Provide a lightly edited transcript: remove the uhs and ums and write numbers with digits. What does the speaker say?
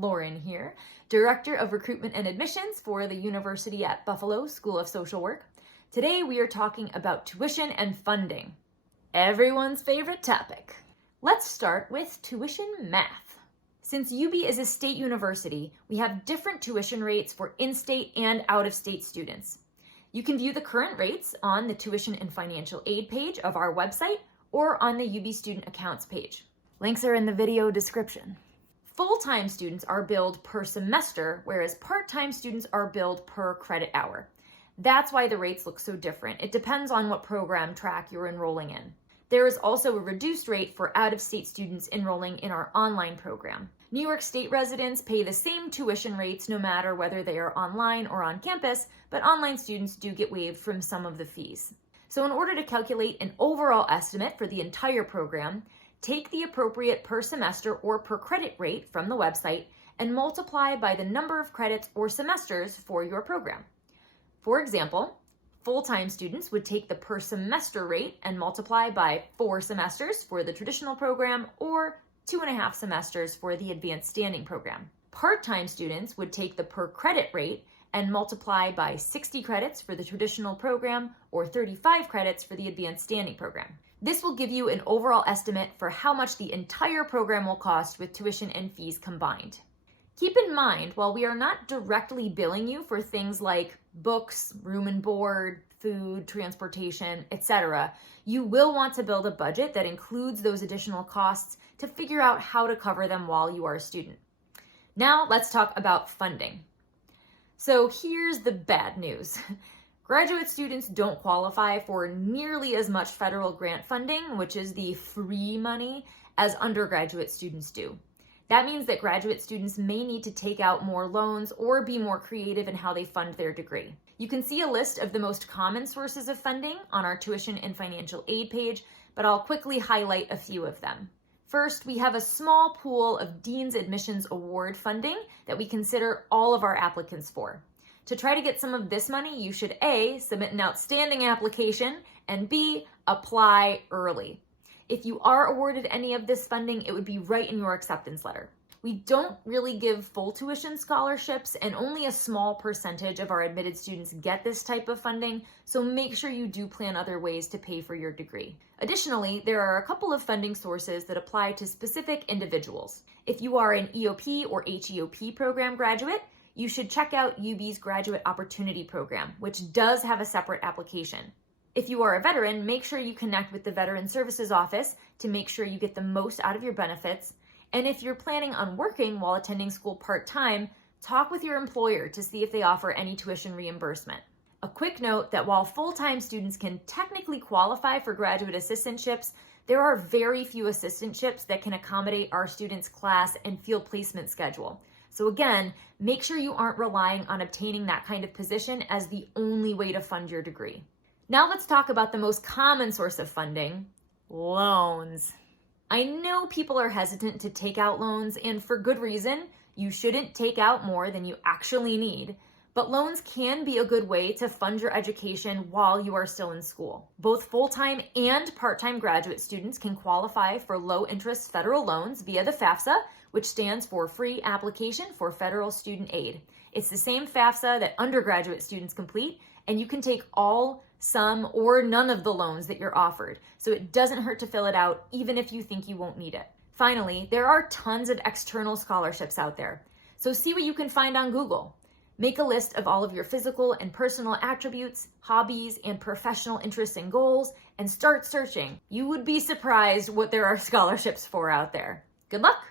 Lauren here, Director of Recruitment and Admissions for the University at Buffalo School of Social Work. Today we are talking about tuition and funding, everyone's favorite topic. Let's start with tuition math. Since UB is a state university, we have different tuition rates for in-state and out-of-state students. You can view the current rates on the Tuition and Financial Aid page of our website or on the UB Student Accounts page. Links are in the video description. Full-time students are billed per semester, whereas part-time students are billed per credit hour. That's why the rates look so different. It depends on what program track you're enrolling in. There is also a reduced rate for out-of-state students enrolling in our online program. New York State residents pay the same tuition rates no matter whether they are online or on campus, but online students do get waived from some of the fees. So in order to calculate an overall estimate for the entire program, take the appropriate per semester or per credit rate from the website and multiply by the number of credits or semesters for your program. For example, full-time students would take the per semester rate and multiply by 4 semesters for the traditional program or 2.5 semesters for the advanced standing program. Part-time students would take the per credit rate and multiply by 60 credits for the traditional program or 35 credits for the advanced standing program. This will give you an overall estimate for how much the entire program will cost with tuition and fees combined. Keep in mind, while we are not directly billing you for things like books, room and board, food, transportation, etc., you will want to build a budget that includes those additional costs to figure out how to cover them while you are a student. Now let's talk about funding. So here's the bad news. Graduate students don't qualify for nearly as much federal grant funding, which is the free money, as undergraduate students do. That means that graduate students may need to take out more loans or be more creative in how they fund their degree. You can see a list of the most common sources of funding on our Tuition and Financial Aid page, but I'll quickly highlight a few of them. First, we have a small pool of Dean's Admissions Award funding that we consider all of our applicants for. To try to get some of this money, you should A, submit an outstanding application, and B, apply early. If you are awarded any of this funding, it would be right in your acceptance letter. We don't really give full tuition scholarships, and only a small percentage of our admitted students get this type of funding, so make sure you do plan other ways to pay for your degree. Additionally, there are a couple of funding sources that apply to specific individuals. If you are an EOP or HEOP program graduate, you should check out UB's Graduate Opportunity Program, which does have a separate application. If you are a veteran, make sure you connect with the Veteran Services Office to make sure you get the most out of your benefits. And if you're planning on working while attending school part-time, talk with your employer to see if they offer any tuition reimbursement. A quick note that while full-time students can technically qualify for graduate assistantships, there are very few assistantships that can accommodate our students' class and field placement schedule. So again, make sure you aren't relying on obtaining that kind of position as the only way to fund your degree. Now let's talk about the most common source of funding, loans. I know people are hesitant to take out loans, and for good reason. You shouldn't take out more than you actually need, but loans can be a good way to fund your education while you are still in school. Both full-time and part-time graduate students can qualify for low-interest federal loans via the FAFSA, which stands for Free Application for Federal Student Aid. It's the same FAFSA that undergraduate students complete, and you can take all, some, or none of the loans that you're offered, so it doesn't hurt to fill it out even if you think you won't need it. Finally, there are tons of external scholarships out there, so see what you can find on Google. Make a list of all of your physical and personal attributes, hobbies, and professional interests and goals, and start searching. You would be surprised what there are scholarships for out there. Good luck!